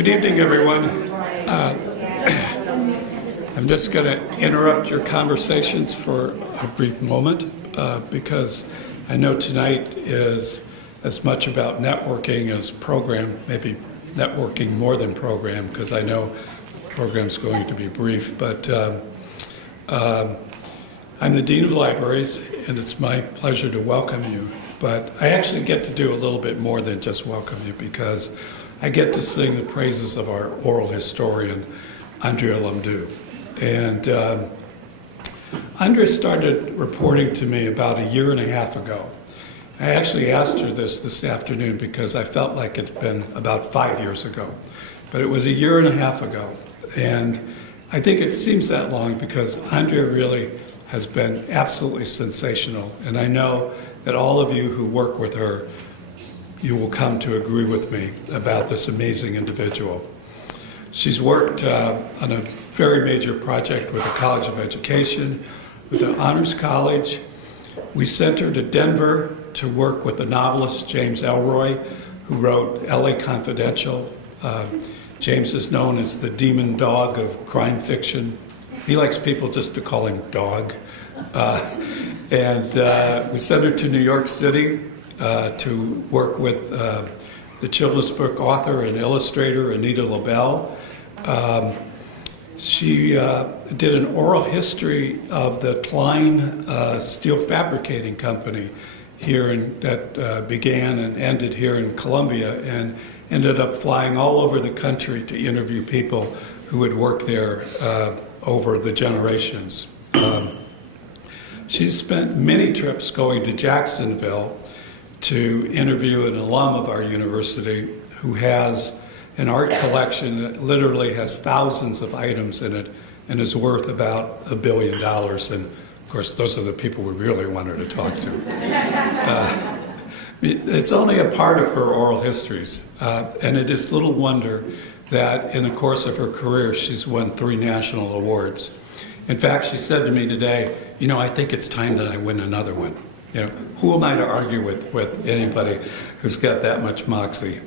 Good evening, everyone. I'm just going to interrupt your conversations for a brief moment because I know tonight is as much about networking as program, maybe networking more than program, because I know the program's going to be brief. But I'm the Dean of Libraries, and it's my pleasure to welcome you. But I actually get to do a little bit more than just welcome you, because I get to sing the praises of our oral historian, Andrea Lamdou. And Andrea started reporting to me about a year and a half ago. I actually asked her this afternoon because I felt like it'd been about 5 years ago. But it was a year and a half ago. And I think it seems that long because Andrea really has been absolutely sensational. And I know that all of you who work with her, you will come to agree with me about this amazing individual. She's worked on a very major project with the College of Education, with the Honors College. We sent her to Denver to work with the novelist James Ellroy, who wrote LA Confidential. James is known as the demon dog of crime fiction. He likes people just to call him Dog. And we sent her to New York City to work with the children's book author and illustrator Anita Lobel. She did an oral history of the Klein steel fabricating company here that began and ended here in Columbia, and ended up flying all over the country to interview people who had worked there over the generations. She's spent many trips going to Jacksonville to interview an alum of our university who has an art collection that literally has thousands of items in it and is worth about $1 billion. And of course, those are the people we really want her to talk to. It's only a part of her oral histories, and it is little wonder that in the course of her career, she's won 3 national awards. In fact, she said to me today, I think it's time that I win another one. Who am I to argue with anybody who's got that much moxie?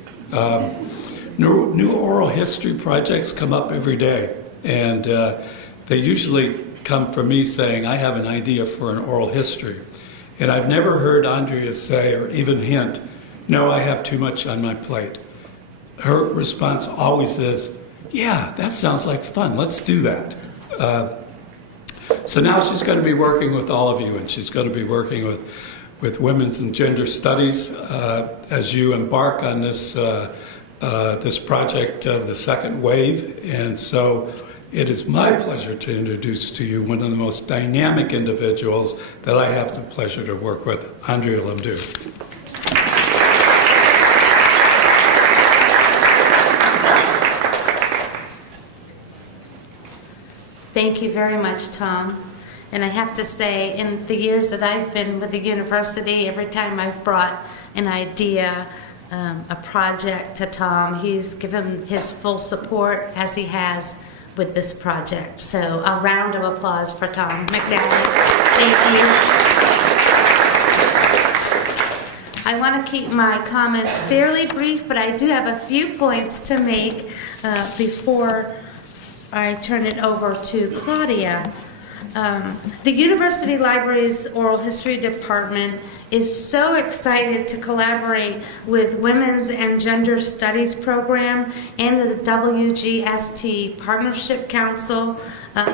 New oral history projects come up every day, and they usually come from me saying, I have an idea for an oral history. And I've never heard Andrea say or even hint, no, I have too much on my plate. Her response always is, yeah, that sounds like fun, let's do that. So now she's going to be working with all of you, and she's going to be working with women's and gender studies as you embark on this this project of the second wave. And so it is my pleasure to introduce to you one of the most dynamic individuals that I have the pleasure to work with, Andrea Lamdou. Thank you very much, Tom. And I have to say, in the years that I've been with the university, every time I've brought an idea, a project to Tom, he's given his full support, as he has with this project. So a round of applause for Tom McDowell. Thank you. I want to keep my comments fairly brief, but I do have a few points to make before I turn it over to Claudia. The University Library's Oral History Department is so excited to collaborate with Women's and Gender Studies Program and the WGST Partnership Council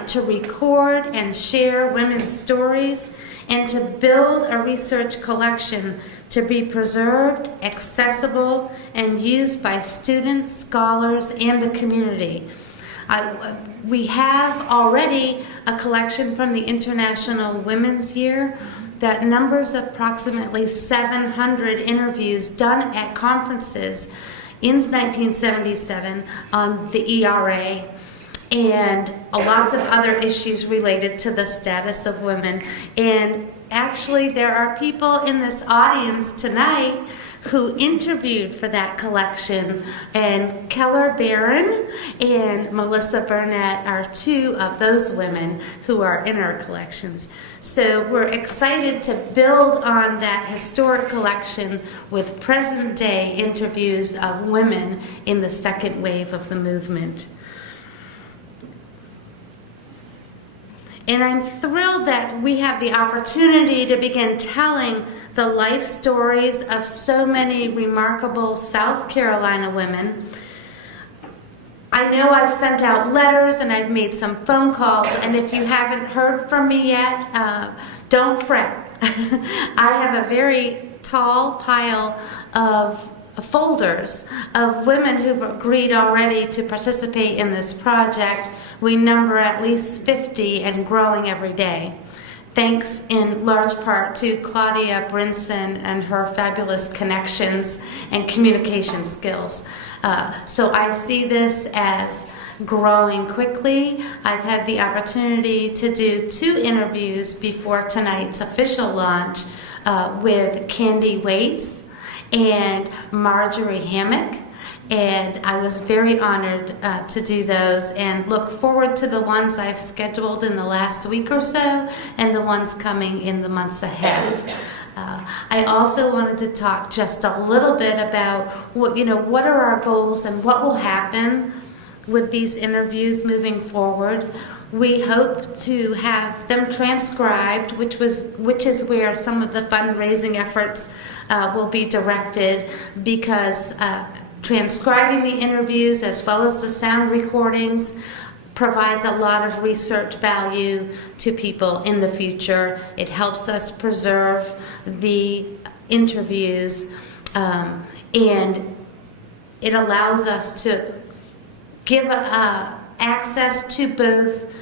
to record and share women's stories and to build a research collection to be preserved, accessible, and used by students, scholars, and the community. We have already a collection from the International Women's Year that numbers approximately 700 interviews done at conferences in 1977 on the ERA and lots of other issues related to the status of women. And actually, there are people in this audience tonight who interviewed for that collection, and Keller Barron and Malissa Burnette are two of those women who are in our collections. So we're excited to build on that historic collection with present-day interviews of women in the second wave of the movement. And I'm thrilled that we have the opportunity to begin telling the life stories of so many remarkable South Carolina women. I know I've sent out letters and I've made some phone calls, and if you haven't heard from me yet, don't fret. I have a very tall pile of folders of women who've agreed already to participate in this project. We number at least 50 and growing every day. Thanks in large part to Claudia Brinson and her fabulous connections and communication skills. So I see this as growing quickly. I've had the opportunity to do 2 interviews before tonight's official launch with Candy Waits and Marjorie Hammock, and I was very honored to do those and look forward to the ones I've scheduled in the last week or so and the ones coming in the months ahead. I also wanted to talk just a little bit about what are our goals and what will happen with these interviews moving forward. We hope to have them transcribed, which is where some of the fundraising efforts will be directed, because transcribing the interviews as well as the sound recordings provides a lot of research value to people in the future. It helps us preserve the interviews, and it allows us to give access to both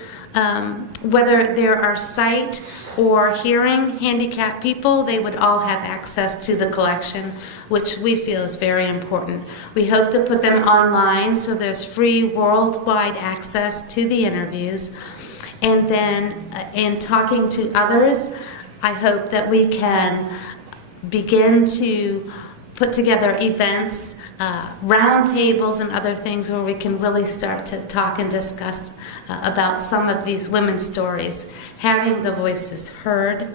whether there are sight or hearing handicapped people. They would all have access to the collection, which we feel is very important. We hope to put them online so there's free worldwide access to the interviews. And then in talking to others, I hope that we can begin to put together events, round tables and other things where we can really start to talk and discuss about some of these women's stories, having the voices heard.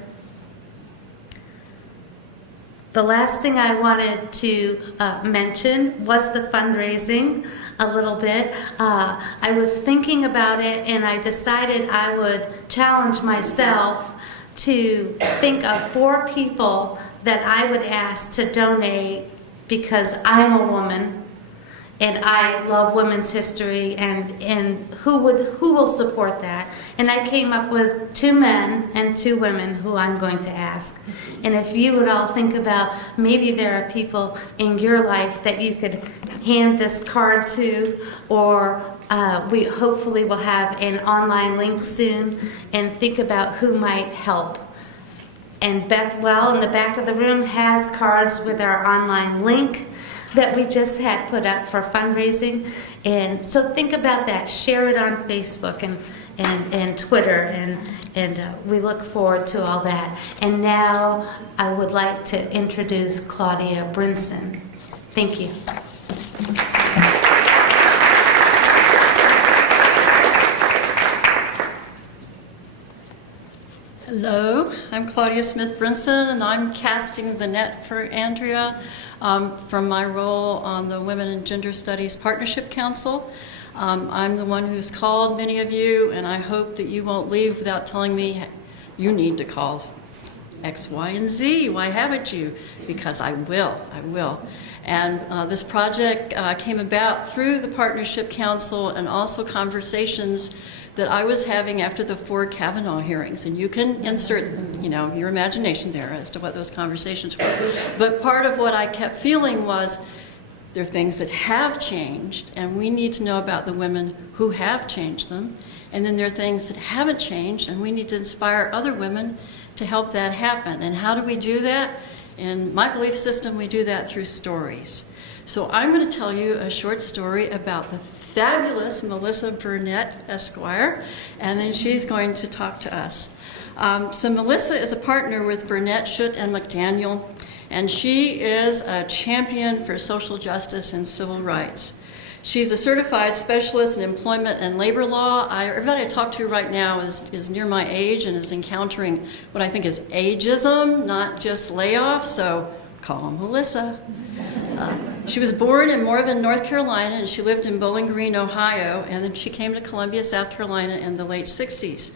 The last thing I wanted to mention was the fundraising a little bit. I was thinking about it, and I decided I would challenge myself to think of 4 people that I would ask to donate, because I'm a woman and I love women's history, and who will support that. And I came up with 2 men and 2 women who I'm going to ask. And if you would all think about, maybe there are people in your life that you could hand this card to, or we hopefully will have an online link soon, and think about who might help. And Beth Well in the back of the room has cards with our online link that we just had put up for fundraising. And so think about that. Share it on Facebook and Twitter, and we look forward to all that. And now I would like to introduce Claudia Brinson. Thank you. Hello, I'm Claudia Smith Brinson, and I'm casting the net for Andrea from my role on the Women and Gender Studies Partnership Council. I'm the one who's called many of you, and I hope that you won't leave without telling me you need to call X, Y, and Z. Why haven't you? Because I will. And this project came about through the Partnership Council and also conversations that I was having after the 4 Kavanaugh hearings. And you can insert, your imagination there as to what those conversations were. But part of what I kept feeling was there are things that have changed, and we need to know about the women who have changed them. And then there are things that haven't changed, and we need to inspire other women to help that happen. And how do we do that? In my belief system, we do that through stories. So I'm going to tell you a short story about the fabulous Malissa Burnette, Esquire, and then she's going to talk to us. So Malissa is a partner with Burnette, Schutt, and McDaniel, and she is a champion for social justice and civil rights. She's a certified specialist in employment and labor law. Everybody I talk to right now is near my age and is encountering what I think is ageism, not just layoffs, so call Melissa. She was born in Morven, North Carolina, and she lived in Bowling Green, Ohio, and then she came to Columbia, South Carolina in the late 60s.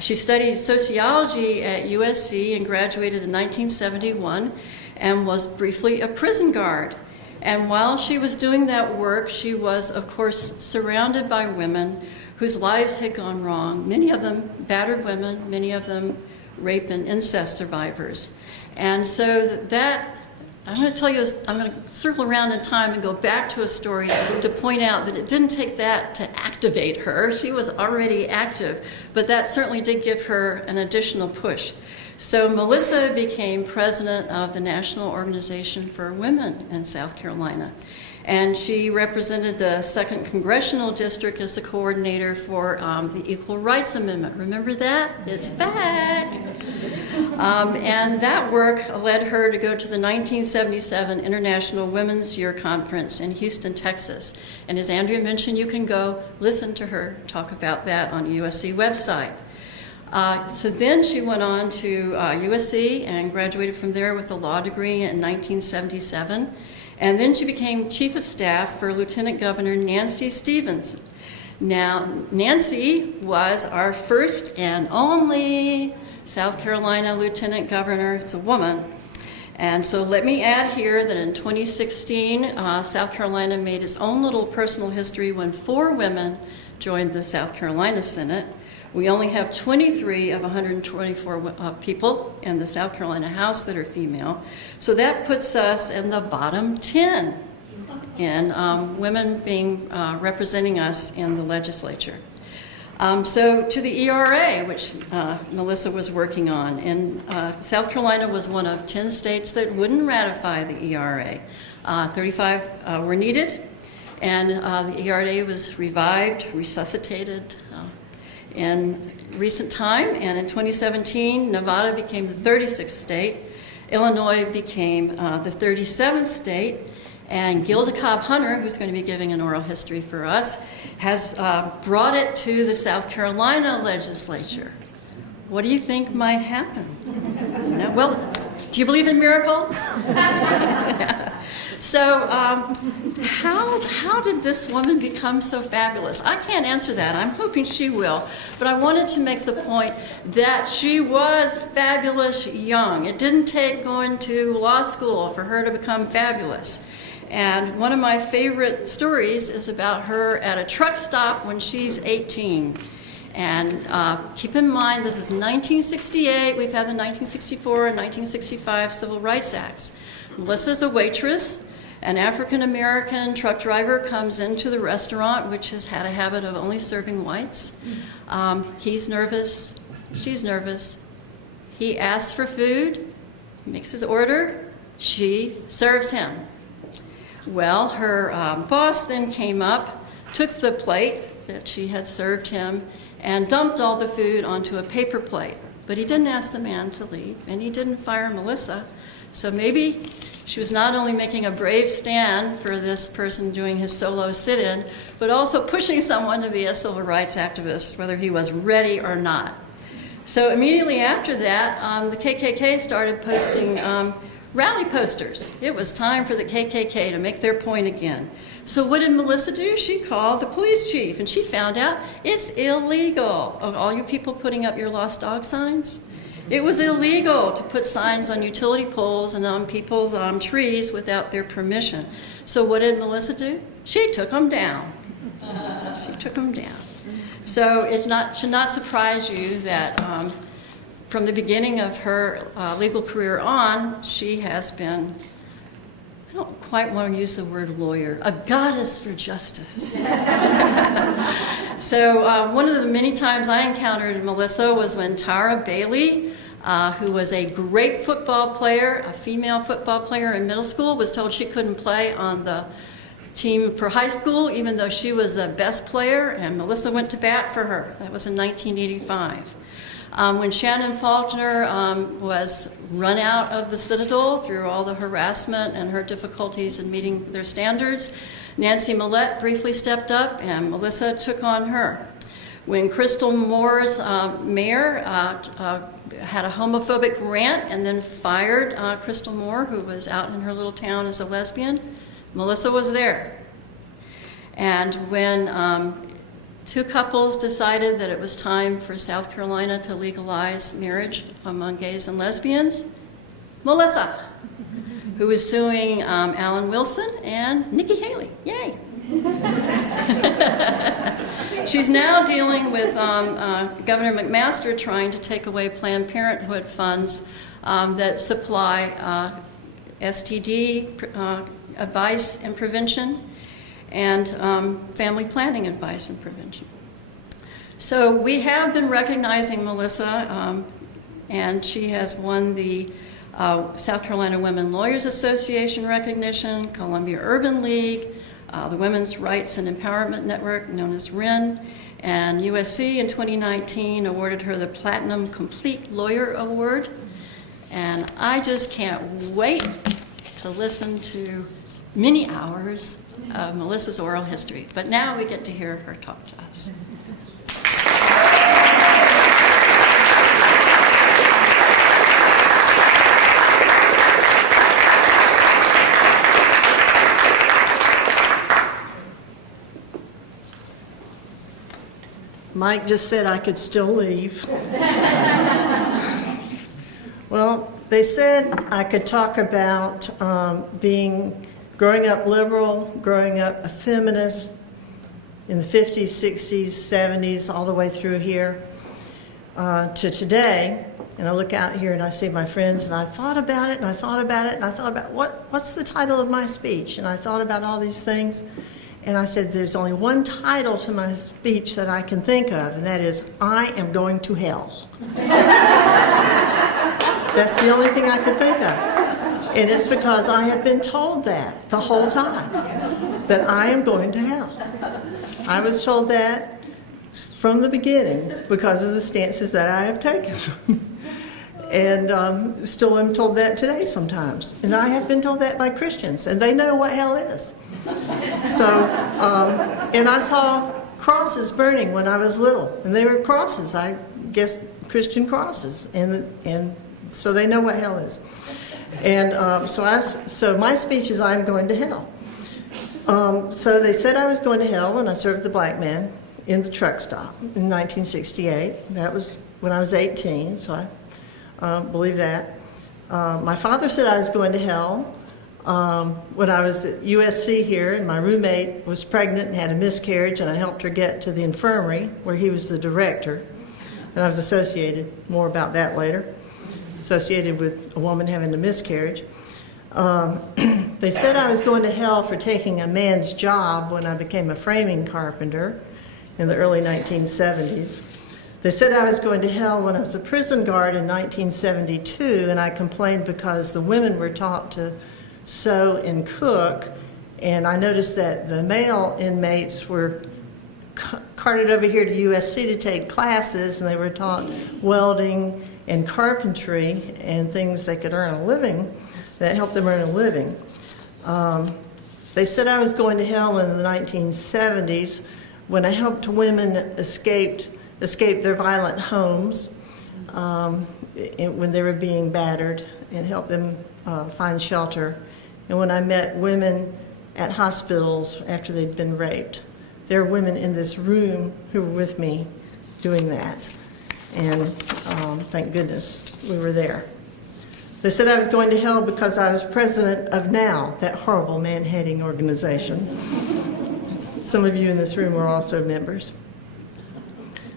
She studied sociology at USC and graduated in 1971 and was briefly a prison guard. And while she was doing that work, she was, of course, surrounded by women whose lives had gone wrong, many of them battered women, many of them rape and incest survivors. And so that, I'm going to tell you, I'm going to circle around in time and go back to a story to point out that it didn't take that to activate her. She was already active, but that certainly did give her an additional push. So Melissa became president of the National Organization for Women in South Carolina. And she represented the 2nd Congressional District as the coordinator for the Equal Rights Amendment. Remember that? It's back. And that work led her to go to the 1977 International Women's Year Conference in Houston, Texas. And as Andrea mentioned, you can go listen to her talk about that on the USC website. So then she went on to USC and graduated from there with a law degree in 1977. And then she became chief of staff for Lieutenant Governor Nancy Stevens. Now, Nancy was our first and only South Carolina Lieutenant Governor. It's a woman. And so let me add here that in 2016, South Carolina made its own little personal history when 4 women joined the South Carolina Senate. We only have 23 of 124 people in the South Carolina House that are female. So that puts us in the bottom 10 in women being representing us in the legislature. So to the ERA, which Melissa was working on, and South Carolina was one of 10 states that wouldn't ratify the ERA. 35 were needed, and the ERA was revived, resuscitated, in recent time, and in 2017, Nevada became the 36th state, Illinois became the 37th state, and Gilda Cobb-Hunter, who's going to be giving an oral history for us, has brought it to the South Carolina legislature. What do you think might happen? Well, do you believe in miracles? So how did this woman become so fabulous? I can't answer that. I'm hoping she will. But I wanted to make the point that she was fabulous young. It didn't take going to law school for her to become fabulous. And one of my favorite stories is about her at a truck stop when she's 18. And keep in mind, this is 1968. We've had the 1964 and 1965 Civil Rights Acts. Melissa's a waitress. An African-American truck driver comes into the restaurant, which has had a habit of only serving whites. He's nervous. She's nervous. He asks for food, makes his order. She serves him. Well, her boss then came up, took the plate that she had served him, and dumped all the food onto a paper plate. But he didn't ask the man to leave, and he didn't fire Melissa. So maybe she was not only making a brave stand for this person doing his solo sit-in, but also pushing someone to be a civil rights activist, whether he was ready or not. So immediately after that, the KKK started posting rally posters. It was time for the KKK to make their point again. So what did Melissa do? She called the police chief, and she found out it's illegal. All you people putting up your lost dog signs? It was illegal to put signs on utility poles and on people's trees without their permission. So what did Melissa do? She took them down. She took them down. So it should not surprise you that from the beginning of her legal career on, she has been, I don't quite want to use the word lawyer, a goddess for justice. So one of the many times I encountered Melissa was when Tara Bailey, who was a great football player, a female football player in middle school, was told she couldn't play on the team for high school, even though she was the best player, and Melissa went to bat for her. That was in 1985. When Shannon Faulkner was run out of the Citadel through all the harassment and her difficulties in meeting their standards, Nancy Millette briefly stepped up and Melissa took on her. When Crystal Moore's mayor had a homophobic rant and then fired Crystal Moore, who was out in her little town as a lesbian, Melissa was there. And when two couples decided that it was time for South Carolina to legalize marriage among gays and lesbians, Melissa, who was suing Alan Wilson and Nikki Haley. Yay! She's now dealing with Governor McMaster trying to take away Planned Parenthood funds that supply STD advice and prevention and family planning advice and prevention. So we have been recognizing Melissa, and she has won the South Carolina Women Lawyers Association recognition, Columbia Urban League, the Women's Rights and Empowerment Network, known as WREN, and USC in 2019 awarded her the Platinum Complete Lawyer Award. And I just can't wait to listen to many hours of Melissa's oral history. But now we get to hear her talk to us. Mike just said I could still leave. Well, they said I could talk about growing up liberal, growing up a feminist in the 50s, 60s, 70s, all the way through here to today. And I look out here and I see my friends, and I thought about it, and I thought about it, and I thought about what's the title of my speech? And I thought about all these things. And I said, there's only one title to my speech that I can think of, and that is, I am going to hell. That's the only thing I could think of. And it's because I have been told that the whole time, that I am going to hell. I was told that from the beginning because of the stances that I have taken. And still am told that today sometimes. And I have been told that by Christians, and they know what hell is. So, and I saw crosses burning when I was little, and they were crosses, I guess Christian crosses, and so they know what hell is. And so my speech is, I'm going to hell. So they said I was going to hell when I served the black man in the truck stop in 1968. That was when I was 18, so I believe that. My father said I was going to hell when I was at USC here, and my roommate was pregnant and had a miscarriage, and I helped her get to the infirmary where he was the director. And I was associated, more about that later, associated with a woman having a miscarriage. They said I was going to hell for taking a man's job when I became a framing carpenter in the early 1970s. They said I was going to hell when I was a prison guard in 1972, and I complained because the women were taught to sew and cook, and I noticed that the male inmates were carted over here to USC to take classes, and they were taught welding and carpentry and things they could earn a living, that helped them earn a living. They said I was going to hell in the 1970s when I helped women escape their violent homes when they were being battered, and helped them find shelter. And when I met women at hospitals after they'd been raped. There are women in this room who were with me doing that. And thank goodness we were there. They said I was going to hell because I was president of NOW, that horrible man-hating organization. Some of you in this room were also members.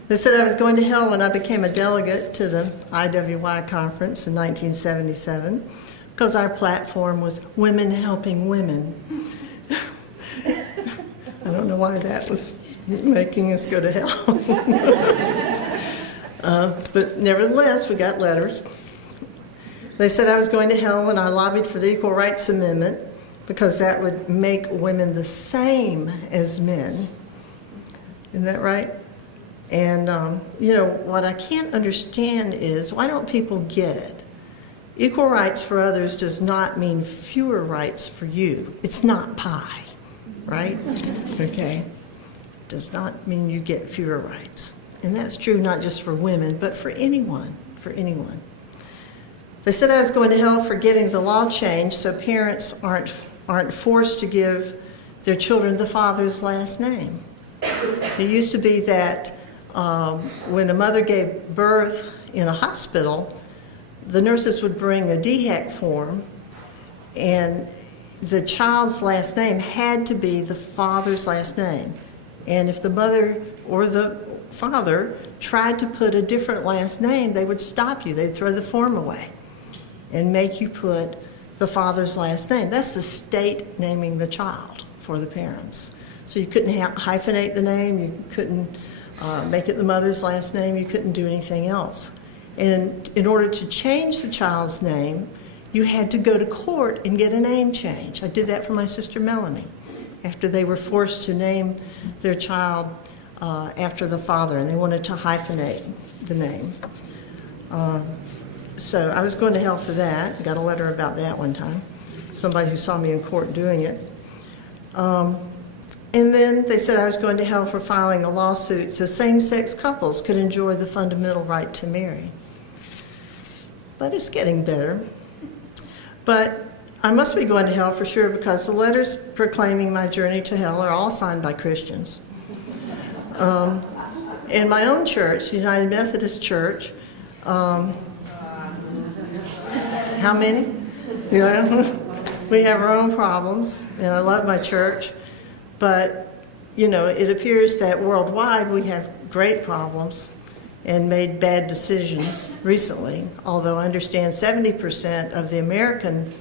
They said I was going to hell when I became a delegate to the IWY conference in 1977 because our platform was women helping women. I don't know why that was making us go to hell. But nevertheless, we got letters. They said I was going to hell when I lobbied for the Equal Rights Amendment because that would make women the same as men. Isn't that right? And, what I can't understand is, why don't people get it? Equal rights for others does not mean fewer rights for you. It's not pie, right? Okay. Does not mean you get fewer rights. And that's true not just for women, but for anyone, They said I was going to hell for getting the law changed so parents aren't forced to give their children the father's last name. It used to be that when a mother gave birth in a hospital, the nurses would bring a DHEC form, and the child's last name had to be the father's last name. And if the mother or the father tried to put a different last name, they would stop you. They'd throw the form away and make you put the father's last name. That's the state naming the child for the parents. So you couldn't hyphenate the name, you couldn't make it the mother's last name, you couldn't do anything else. And in order to change the child's name, you had to go to court and get a name change. I did that for my sister Melanie, after they were forced to name their child after the father, and they wanted to hyphenate the name. So I was going to hell for that. I got a letter about that one time, somebody who saw me in court doing it. And then they said I was going to hell for filing a lawsuit so same-sex couples could enjoy the fundamental right to marry. But it's getting better. But I must be going to hell for sure, because the letters proclaiming my journey to hell are all signed by Christians. In my own church, the United Methodist Church, how many? Yeah. We have our own problems, and I love my church. But, it appears that worldwide we have great problems and made bad decisions recently, although I understand 70% of the American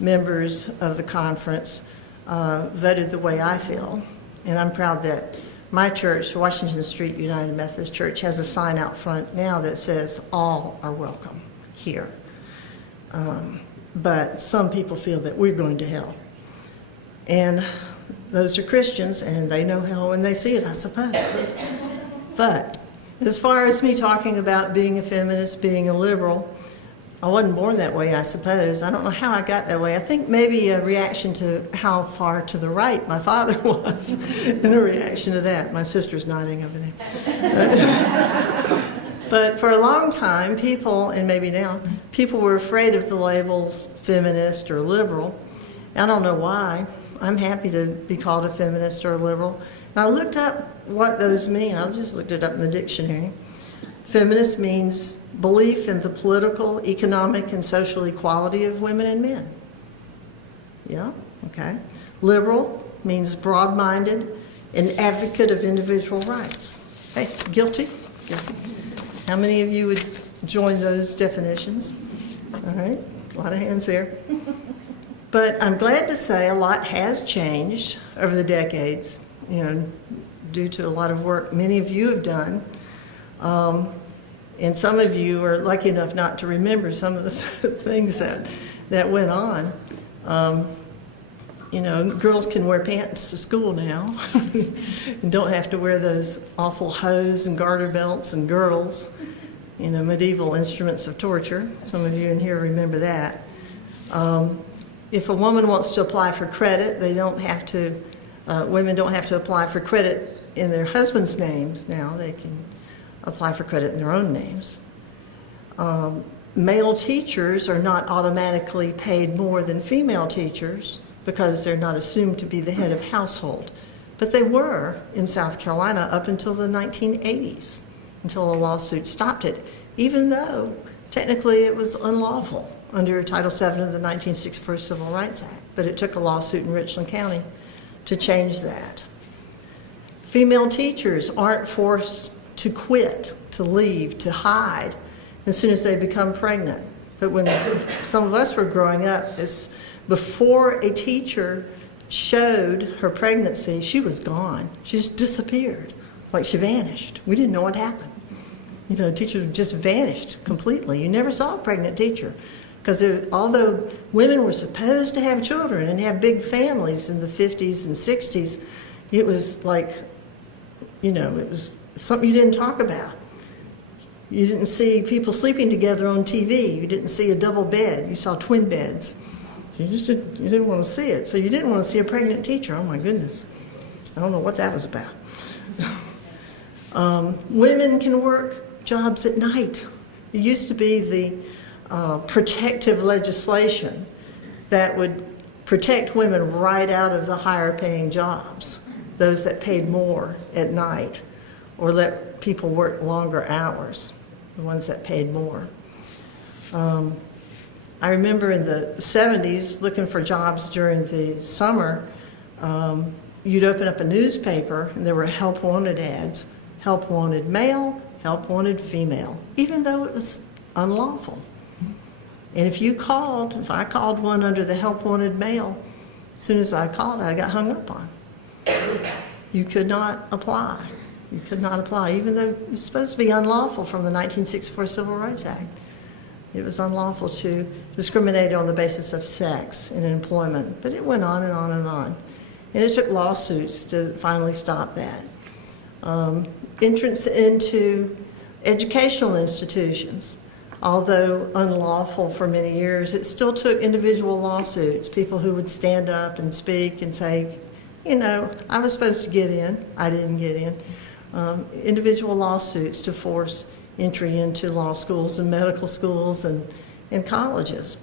members of the conference voted the way I feel. And I'm proud that my church, Washington Street United Methodist Church, has a sign out front now that says all are welcome here. But some people feel that we're going to hell. And those are Christians, and they know hell when they see it, I suppose. But as far as me talking about being a feminist, being a liberal, I wasn't born that way, I suppose. I don't know how I got that way. I think maybe a reaction to how far to the right my father was, and a reaction to that. My sister's nodding over there. But for a long time, people, and maybe now, people were afraid of the labels feminist or liberal. I don't know why. I'm happy to be called a feminist or a liberal. And I looked up what those mean. I just looked it up in the dictionary. Feminist means belief in the political, economic, and social equality of women and men. Yeah, okay. Liberal means broad-minded and advocate of individual rights. Hey, guilty? Guilty. How many of you would join those definitions? All right, a lot of hands there. But I'm glad to say a lot has changed over the decades, due to a lot of work many of you have done. And some of you are lucky enough not to remember some of the things that went on. Girls can wear pants to school now and don't have to wear those awful hose and garter belts and girdles, medieval instruments of torture. Some of you in here remember that. If a woman wants to apply for credit, women don't have to apply for credit in their husband's names now. They can apply for credit in their own names. Male teachers are not automatically paid more than female teachers because they're not assumed to be the head of household. But they were in South Carolina up until the 1980s, until a lawsuit stopped it, even though technically it was unlawful under Title VII of the 1964 Civil Rights Act. But it took a lawsuit in Richland County to change that. Female teachers aren't forced to quit, to leave, to hide as soon as they become pregnant. But when some of us were growing up, before a teacher showed her pregnancy, she was gone. She just disappeared, like she vanished. We didn't know what happened. A teacher just vanished completely. You never saw a pregnant teacher. Because although women were supposed to have children and have big families in the 50s and 60s, it was like, it was something you didn't talk about. You didn't see people sleeping together on TV. You didn't see a double bed. You saw twin beds. So you didn't want to see it. So you didn't want to see a pregnant teacher. Oh my goodness. I don't know what that was about. Women can work jobs at night. It used to be the protective legislation that would protect women right out of the higher paying jobs, those that paid more at night, or let people work longer hours, the ones that paid more. I remember in the 70s looking for jobs during the summer. You'd open up a newspaper and there were help wanted ads. Help wanted male, help wanted female, even though it was unlawful. And if I called one under the help wanted male, as soon as I called, I got hung up on. You could not apply. You could not apply, even though it was supposed to be unlawful from the 1964 Civil Rights Act. It was unlawful to discriminate on the basis of sex in employment, but it went on and on and on. And it took lawsuits to finally stop that. Entrance into educational institutions, although unlawful for many years, it still took individual lawsuits, people who would stand up and speak and say, I was supposed to get in, I didn't get in. Individual lawsuits to force entry into law schools and medical schools and colleges.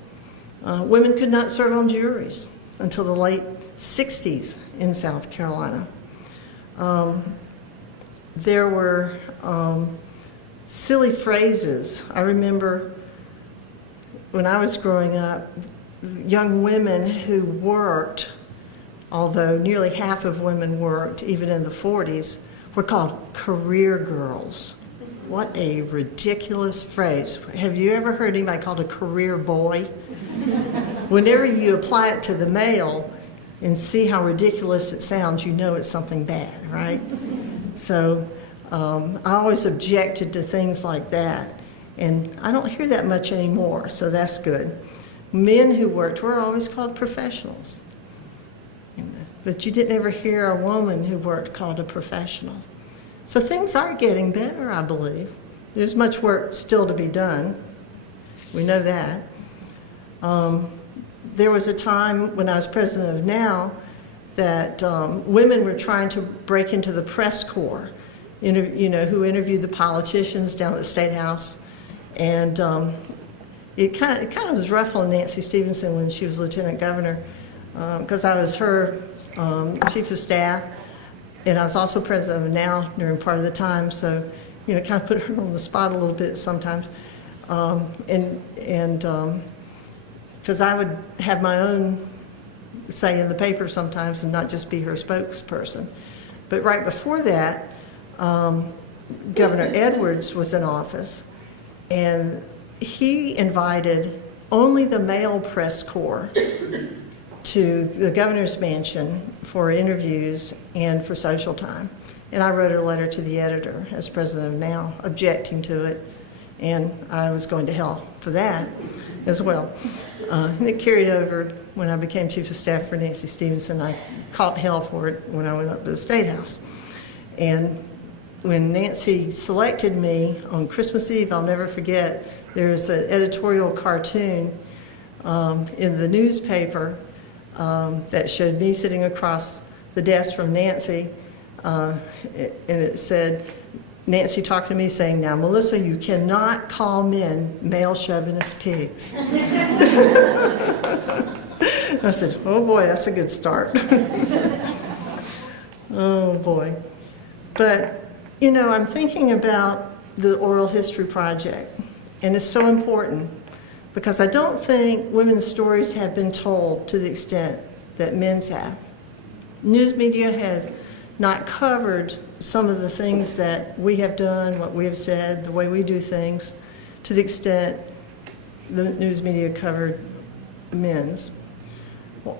Women could not serve on juries until the late 60s in South Carolina. There were silly phrases. I remember when I was growing up, young women who worked, although nearly half of women worked, even in the 40s, were called career girls. What a ridiculous phrase. Have you ever heard anybody called a career boy? Whenever you apply it to the male and see how ridiculous it sounds, you know it's something bad, right? So I always objected to things like that. And I don't hear that much anymore, so that's good. Men who worked were always called professionals. But you didn't ever hear a woman who worked called a professional. So things are getting better, I believe. There's much work still to be done. We know that. There was a time when I was president of NOW that women were trying to break into the press corps, who interviewed the politicians down at the State House. And it kind of was rough on Nancy Stevenson when she was lieutenant governor, because I was her chief of staff, and I was also president of NOW during part of the time, so kind of put her on the spot a little bit sometimes, because I would have my own say in the paper sometimes and not just be her spokesperson. But right before that, Governor Edwards was in office, and he invited only the male press corps to the governor's mansion for interviews and for social time. And I wrote a letter to the editor as president of NOW objecting to it, and I was going to hell for that as well. And it carried over when I became chief of staff for Nancy Stevenson. I caught hell for it when I went up to the State House. And when Nancy selected me on Christmas Eve, I'll never forget, there's an editorial cartoon in the newspaper that showed me sitting across the desk from Nancy, and it said, Nancy talked to me saying, "Now, Melissa, you cannot call men male chauvinist pigs." I said, oh boy, that's a good start. Oh boy. But, I'm thinking about the Oral History Project, and it's so important because I don't think women's stories have been told to the extent that men's have. News media has not covered some of the things that we have done, what we have said, the way we do things, to the extent the news media covered men's.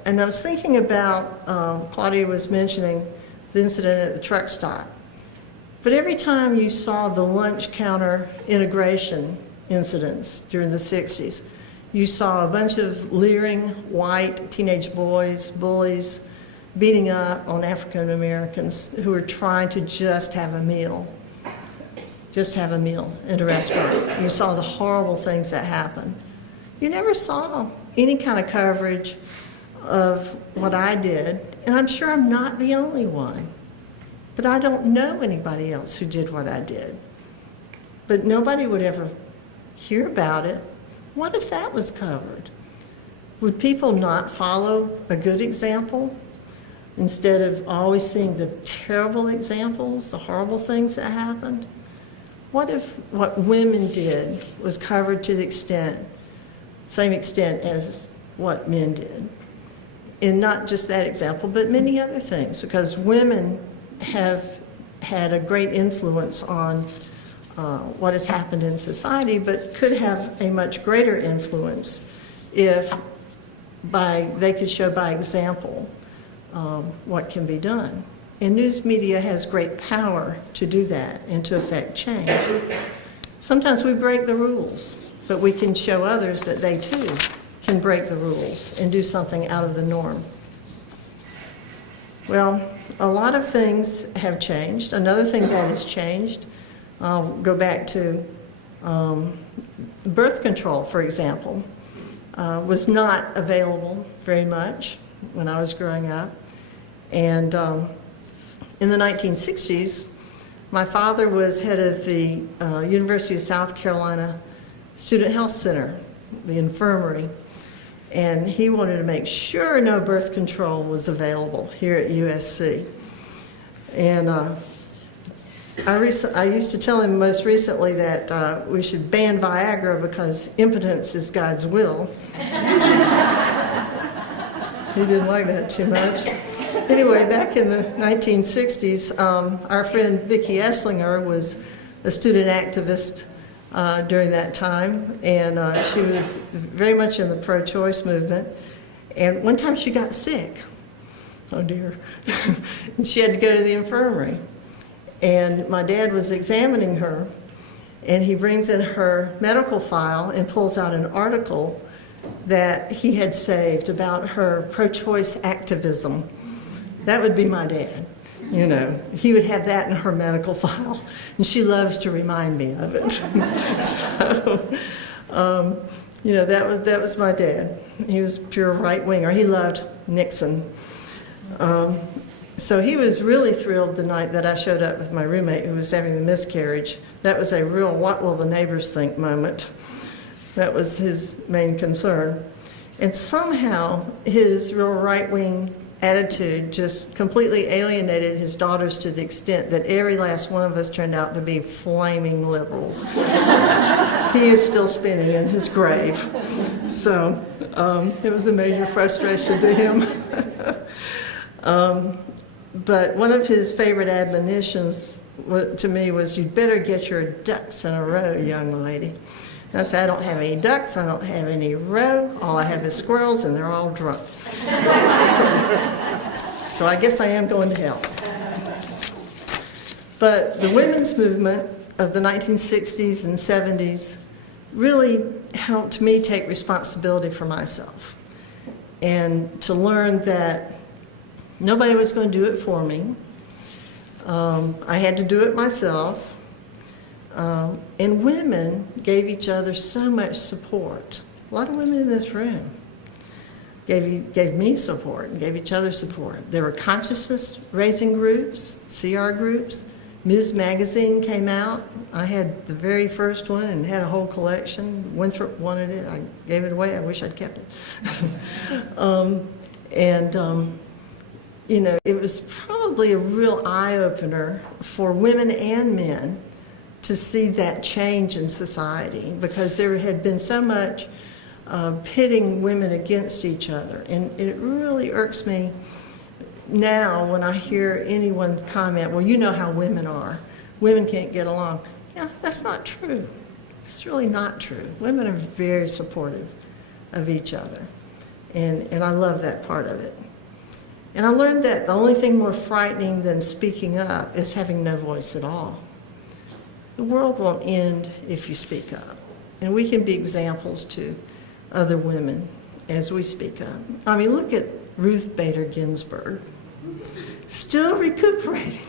And I was thinking about, Claudia was mentioning the incident at the truck stop. But every time you saw the lunch counter integration incidents during the 60s, you saw a bunch of leering white teenage boys, bullies, beating up on African Americans who were trying to just have a meal. just have a meal at a restaurant. You saw the horrible things that happened. You never saw any kind of coverage of what I did, and I'm sure I'm not the only one. But I don't know anybody else who did what I did. But nobody would ever hear about it. What if that was covered? Would people not follow a good example instead of always seeing the terrible examples, the horrible things that happened? What if what women did was covered to the same extent as what men did? And not just that example, but many other things, because women have had a great influence on what has happened in society, but could have a much greater influence if they could show by example what can be done. And news media has great power to do that and to affect change. Sometimes we break the rules, but we can show others that they too can break the rules and do something out of the norm. Well, a lot of things have changed. Another thing that has changed, I'll go back to birth control, for example, was not available very much when I was growing up. And in the 1960s, my father was head of the University of South Carolina Student Health Center, the infirmary, and he wanted to make sure no birth control was available here at USC. And I used to tell him most recently that we should ban Viagra because impotence is God's will. He didn't like that too much. Anyway, back in the 1960s, our friend Vicki Esslinger was a student activist during that time, and she was very much in the pro-choice movement. And one time she got sick. Oh dear. And she had to go to the infirmary. And my dad was examining her, and he brings in her medical file and pulls out an article that he had saved about her pro-choice activism. That would be my dad. You know, he would have that in her medical file, and she loves to remind me of it. So, you know, that was my dad. He was pure right-winger. He loved Nixon. So he was really thrilled the night that I showed up with my roommate who was having the miscarriage. That was a real what will the neighbors think moment. That was his main concern. And somehow his real right-wing attitude just completely alienated his daughters to the extent that every last one of us turned out to be flaming liberals. He is still spinning in his grave. So it was a major frustration to him. But one of his favorite admonitions to me was, "You'd better get your ducks in a row, young lady." And I said, "I don't have any ducks, I don't have any row, all I have is squirrels, and they're all drunk." So I guess I am going to hell. But the women's movement of the 1960s and 70s really helped me take responsibility for myself and to learn that nobody was going to do it for me. I had to do it myself. And women gave each other so much support. A lot of women in this room gave me support and gave each other support. There were consciousness-raising groups, CR groups. Ms. Magazine came out. I had the very first one and had a whole collection. Winthrop wanted it. I gave it away. I wish I'd kept it. You know, it was probably a real eye-opener for women and men to see that change in society, because there had been so much pitting women against each other. And it really irks me now when I hear anyone comment, "Well, you know how women are. Women can't get along." Yeah, that's not true. It's really not true. Women are very supportive of each other. And I love that part of it. And I learned that the only thing more frightening than speaking up is having no voice at all. The world won't end if you speak up. And we can be examples to other women as we speak up. I mean, look at Ruth Bader Ginsburg. still recuperating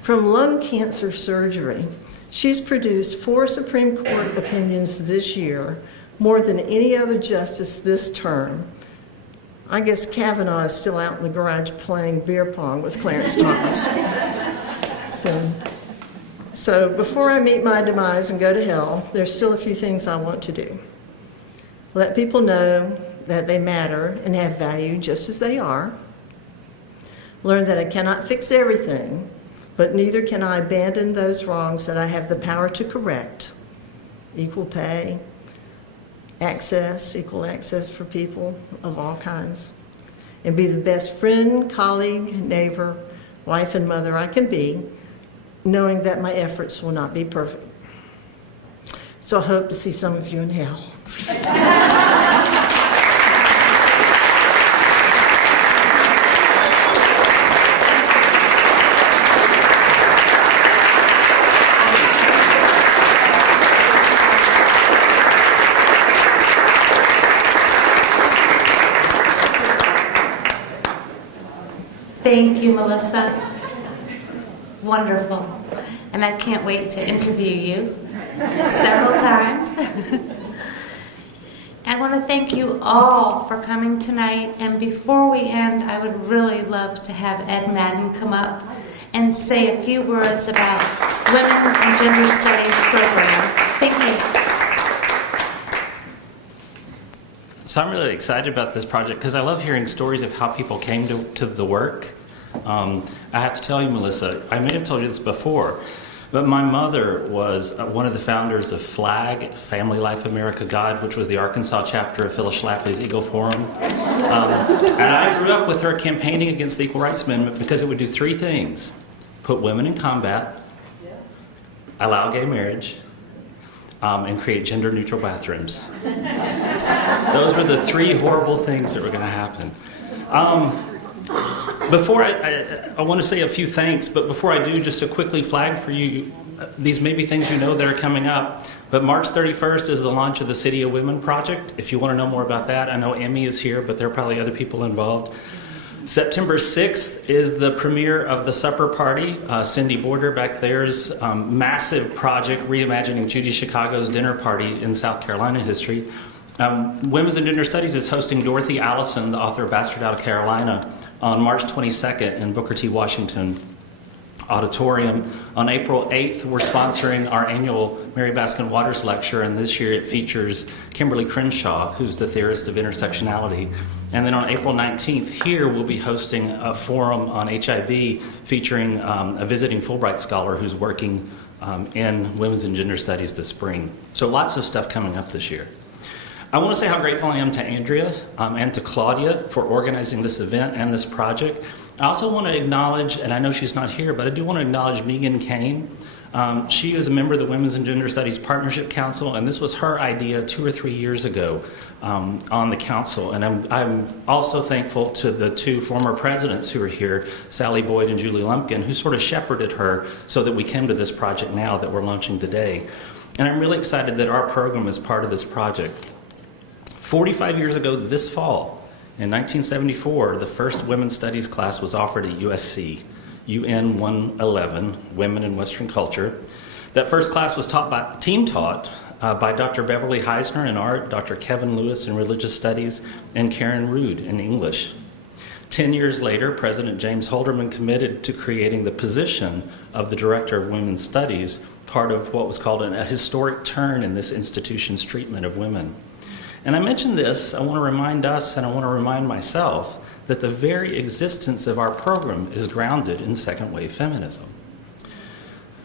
from lung cancer surgery. She's produced 4 Supreme Court opinions this year, more than any other justice this term. I guess Kavanaugh is still out in the garage playing beer pong with Clarence Thomas. So before I meet my demise and go to hell, there's still a few things I want to do. Let people know that they matter and have value just as they are. Learn that I cannot fix everything, but neither can I abandon those wrongs that I have the power to correct. Equal pay, equal access for people of all kinds. And be the best friend, colleague, neighbor, wife, and mother I can be, knowing that my efforts will not be perfect. So I hope to see some of you in hell. Thank you, Melissa. Wonderful. And I can't wait to interview you several times. I want to thank you all for coming tonight. And before we end, I would really love to have Ed Madden come up and say a few words about Women and Gender Studies program. Thank you. So I'm really excited about this project because I love hearing stories of how people came to the work. I have to tell you, Melissa, I may have told you this before, but my mother was one of the founders of FLAG, Family Life America God, which was the Arkansas chapter of Phyllis Schlafly's Eagle Forum. And I grew up with her campaigning against the Equal Rights Amendment because it would do 3 things: put women in combat, allow gay marriage, and create gender-neutral bathrooms. Those were the 3 horrible things that were going to happen. Before I want to say a few thanks, but before I do, just to quickly flag for you, these may be things you know that are coming up, but March 31st is the launch of the City of Women project. If you want to know more about that, I know Emmy is here, but there are probably other people involved. September 6th is the premiere of the Supper Party. Cindy Border back there's massive project reimagining Judy Chicago's dinner party in South Carolina history. Women's and Gender Studies is hosting Dorothy Allison, the author of Bastard Out of Carolina, on March 22nd in Booker T. Washington Auditorium. On April 8th, we're sponsoring our annual Mary Baskin Waters lecture, and this year it features Kimberly Crenshaw, who's the theorist of intersectionality. And then on April 19th, here we'll be hosting a forum on HIV featuring a visiting Fulbright scholar who's working in Women's and Gender Studies this spring. So lots of stuff coming up this year. I want to say how grateful I am to Andrea and to Claudia for organizing this event and this project. I also want to acknowledge, and I know she's not here, but I do want to acknowledge Megan Kane. She is a member of the Women's and Gender Studies Partnership Council, and this was her idea 2 or 3 years ago on the council. And I'm also thankful to the 2 former presidents who are here, Sally Boyd and Julie Lumpkin, who sort of shepherded her so that we came to this project now that we're launching today. And I'm really excited that our program is part of this project. 45 years ago this fall, in 1974, the first women's studies class was offered at USC, UN 111, Women in Western Culture. That first class was team taught by Dr. Beverly Heisner in art, Dr. Kevin Lewis in religious studies, and Karen Rood in English. 10 years later, President James Holderman committed to creating the position of the Director of Women's Studies, part of what was called a historic turn in this institution's treatment of women. And I mention this, I want to remind us and I want to remind myself that the very existence of our program is grounded in second wave feminism.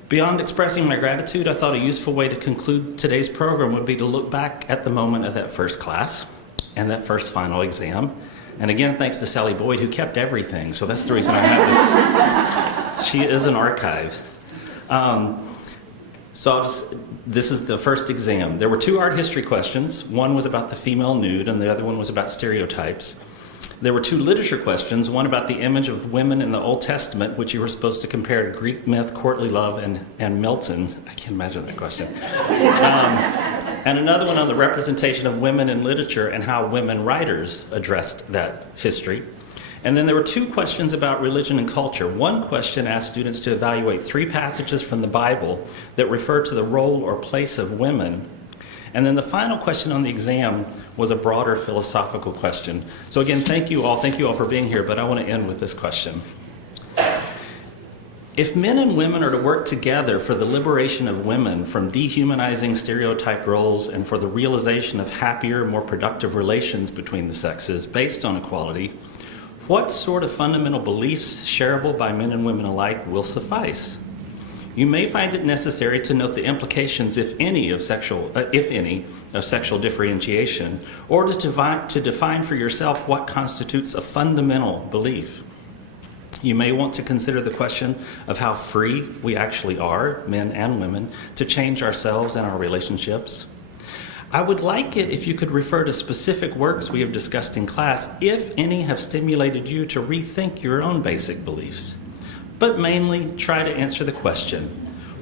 Beyond expressing my gratitude, I thought a useful way to conclude today's program would be to look back at the moment of that first class and that first final exam. And again, thanks to Sally Boyd, who kept everything, so that's the reason I have this. She is an archive. This is the first exam. There were 2 art history questions. One was about the female nude, and the other one was about stereotypes. There were 2 literature questions, one about the image of women in the Old Testament, which you were supposed to compare to Greek myth, courtly love, and Milton. I can't imagine that question. And another one on the representation of women in literature and how women writers addressed that history. And then there were 2 questions about religion and culture. One question asked students to evaluate 3 passages from the Bible that refer to the role or place of women. And then the final question on the exam was a broader philosophical question. So again, thank you all for being here, but I want to end with this question. If men and women are to work together for the liberation of women from dehumanizing stereotyped roles and for the realization of happier, more productive relations between the sexes based on equality, what sort of fundamental beliefs shareable by men and women alike will suffice? You may find it necessary to note the implications, if any, of sexual differentiation, or to define for yourself what constitutes a fundamental belief. You may want to consider the question of how free we actually are, men and women, to change ourselves and our relationships. I would like it if you could refer to specific works we have discussed in class, if any have stimulated you to rethink your own basic beliefs. But mainly, try to answer the question,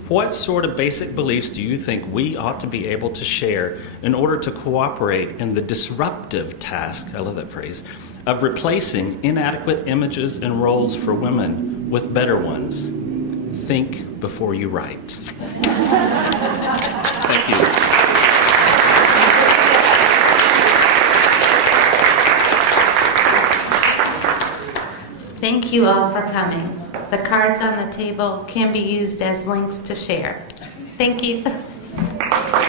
what sort of basic beliefs do you think we ought to be able to share in order to cooperate in the disruptive task, I love that phrase, of replacing inadequate images and roles for women with better ones? Think before you write. Thank you. Thank you all for coming. The cards on the table can be used as links to share. Thank you.